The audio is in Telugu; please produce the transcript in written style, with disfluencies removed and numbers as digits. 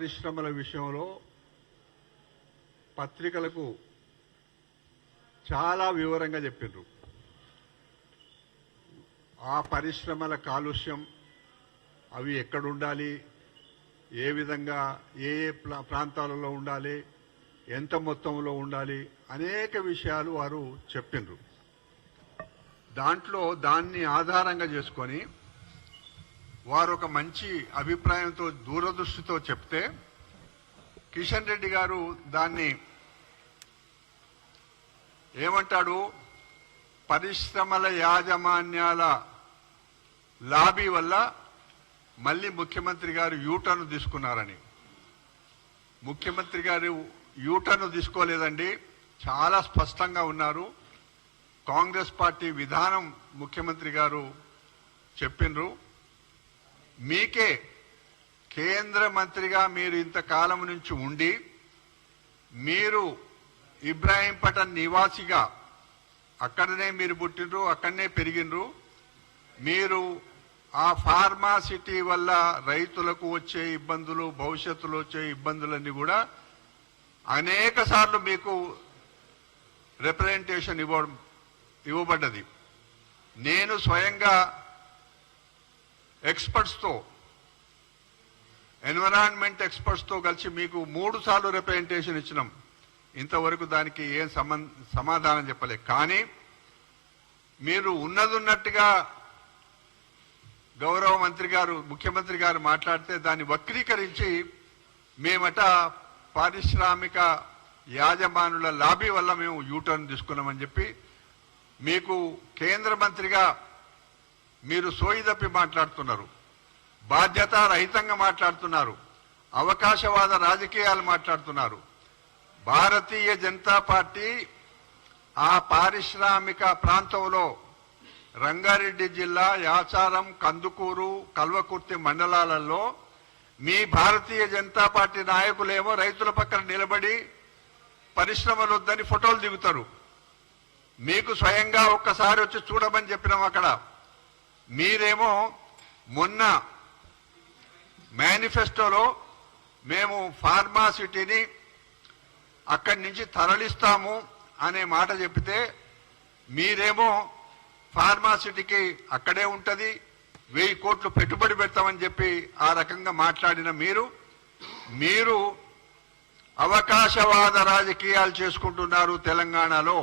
పరిశ్రమల విషయంలో పత్రికలకు చాలా వివరంగా చెప్పిండ్రు. ఆ పరిశ్రమల కాలుష్యం, అవి ఎక్కడ ఉండాలి, ఏ విధంగా ఏ ప్రాంతాలలో ఉండాలి, ఎంత మొత్తంలో ఉండాలి, అనేక విషయాలు వారు చెప్పిండ్రు. దాంట్లో దాన్ని ఆధారంగా చేసుకొని వారు ఒక మంచి అభిప్రాయంతో దూరదృష్టితో చెప్తే కిషన్ రెడ్డి గారు దాన్ని ఏమంటాడు, పరిశ్రమల యాజమాన్యాల లాబీ వల్ల మళ్ళీ ముఖ్యమంత్రి గారు యూటర్న్ తీసుకున్నారని. ముఖ్యమంత్రి గారు యూటర్న్ తీసుకోలేదండి, చాలా స్పష్టంగా ఉన్నారు. కాంగ్రెస్ పార్టీ విధానం ముఖ్యమంత్రి గారు చెప్పిండ్రు. మీకే కేంద్ర మంత్రిగా మీరు ఇంతకాలం నుంచి ఉండి, మీరు ఇబ్రాహీంపట్నం నివాసిగా అక్కడనే మీరు పుట్టినరు, అక్కడనే పెరిగినరు. మీరు ఆ ఫార్మాసిటీ వల్ల రైతులకు వచ్చే ఇబ్బందులు, భవిష్యత్తులో వచ్చే ఇబ్బందులన్నీ కూడా అనేక సార్లు మీకు రిప్రజెంటేషన్ ఇవ్వబడ్డది. నేను స్వయంగా ఎక్స్పర్ట్స్తో, ఎన్విరాన్మెంట్ ఎక్స్పర్ట్స్తో కలిసి మీకు 3 సార్లు రిప్రజెంటేషన్ ఇచ్చినాం. ఇంతవరకు దానికి ఏం సమాధానం చెప్పలే. కానీ మీరు ఉన్నట్టుగా గౌరవ మంత్రి గారు, ముఖ్యమంత్రి గారు మాట్లాడితే దాన్ని వక్రీకరించి మేమట పారిశ్రామిక యాజమానుల లాబీ వల్ల మేము యూటర్న్ తీసుకున్నామని చెప్పి మీకు కేంద్ర మంత్రిగా మీరు సోయిదప్పి మాట్లాడుతున్నారు, బాధ్యత రహితంగా మాట్లాడుతున్నారు, అవకాశవాద రాజకీయాలు మాట్లాడుతున్నారు. భారతీయ జనతా పార్టీ ఆ పారిశ్రామిక ప్రాంతంలో రంగారెడ్డి జిల్లా యాచారం, కందుకూరు, కల్వకుర్తి మండలాలలో మీ భారతీయ జనతా పార్టీ నాయకులేమో రైతుల పక్కన నిలబడి పరిశ్రమలు వద్దని ఫోటోలు దిగుతారు. మీకు స్వయంగా ఒక్కసారి వచ్చి చూడమని చెప్పినాం. అక్కడ మీరేమో మొన్న మేనిఫెస్టోలో మేము ఫార్మాసిటీని అక్కడి నుంచి తరలిస్తాము అనే మాట చెప్తే, మీరేమో ఫార్మాసిటీకి అక్కడే ఉంటుంది, 1000 కోట్లు పెట్టుబడి పెడతామని చెప్పి ఆ రకంగా మాట్లాడిన మీరు అవకాశవాద రాజకీయాలు చేసుకుంటున్నారు తెలంగాణలో.